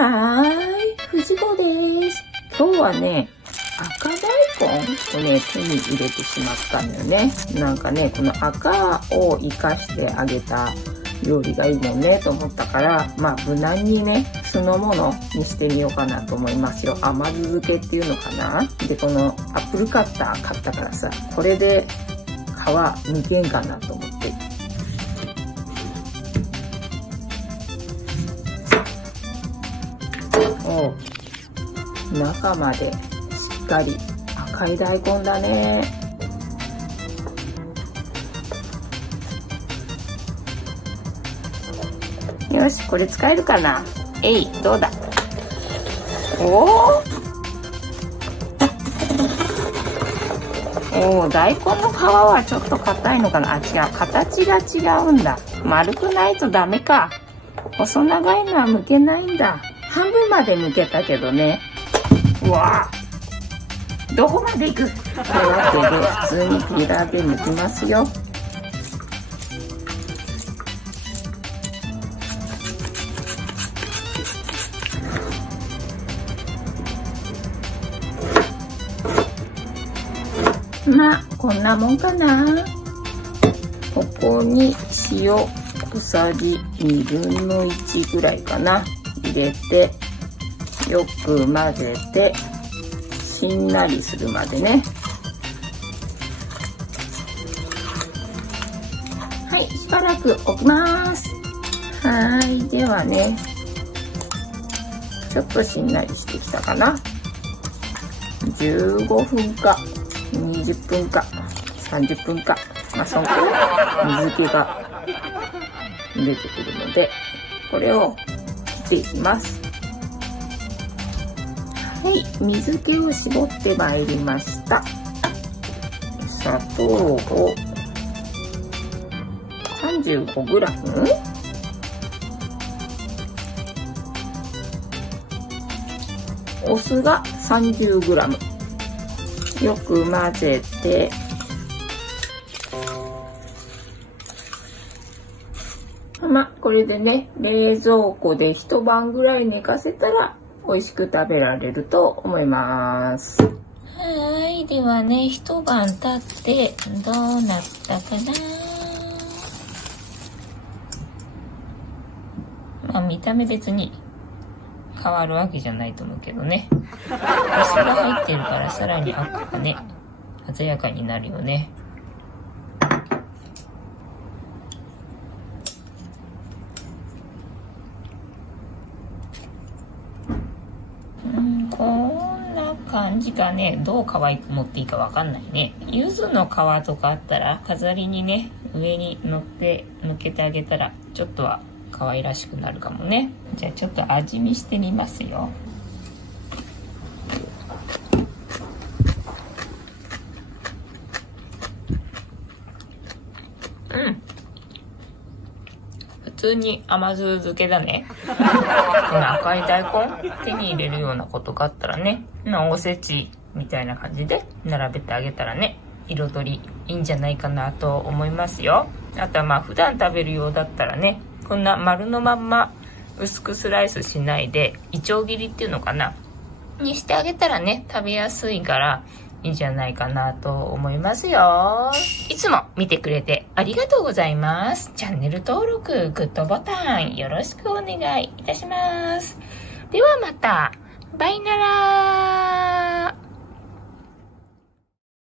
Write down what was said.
はーい、藤子です。今日はね、赤大根をね、手に入れてしまったんだよね。なんかね、この赤を活かしてあげた料理がいいもんねと思ったから、まあ無難にね、酢の物にしてみようかなと思いますよ。甘酢漬けっていうのかな。で、このアップルカッター買ったからさ、これで皮抜けんかなと思って。中までしっかり赤い大根だね。よし、これ使えるかな。えい、どうだ。おお、大根の皮はちょっと硬いのかな。あ、違う、形が違うんだ。丸くないとダメか。細長いのは剥けないんだ。半分まで剥けたけどね。うわぁ、どこまで行く。というわけで普通にピーラーで剥きますよ。まあこんなもんかな。ここに塩小さじ1/2ぐらいかな入れて、よく混ぜてしんなりするまでね。はい、しばらく置きます。はい、ではね、ちょっとしんなりしてきたかな。15分か20分か30分か、まあそんくらい水気が出てくるので、これを切っていきます。はい、水気を絞ってまいりました。砂糖を 35g、 お酢が 30g、 よく混ぜて、これでね、冷蔵庫で一晩ぐらい寝かせたら美味しく食べられると思います。はい、ではね、一晩経ってどうなったかな。まあ見た目別に変わるわけじゃないと思うけどね。お酢が入ってるからさらに赤がね、鮮やかになるよね。こんな感じかね。どう可愛く持っていいかわかんないね。柚子の皮とかあったら飾りにね、上に乗って乗っけてあげたらちょっとは可愛らしくなるかもね。じゃあちょっと味見してみますよ。普通に甘酢漬けだね。この赤い大根手に入れるようなことがあったらね、おせちみたいな感じで並べてあげたらね、彩りいいんじゃないかなと思いますよ。あとはまあ普段食べるようだったらね、こんな丸のまんま薄くスライスしないでいちょう切りっていうのかなにしてあげたらね、食べやすいからいいんじゃないかなと思いますよ。いつも見てくれてありがとうございます。チャンネル登録、グッドボタンよろしくお願いいたします。ではまた。バイなら。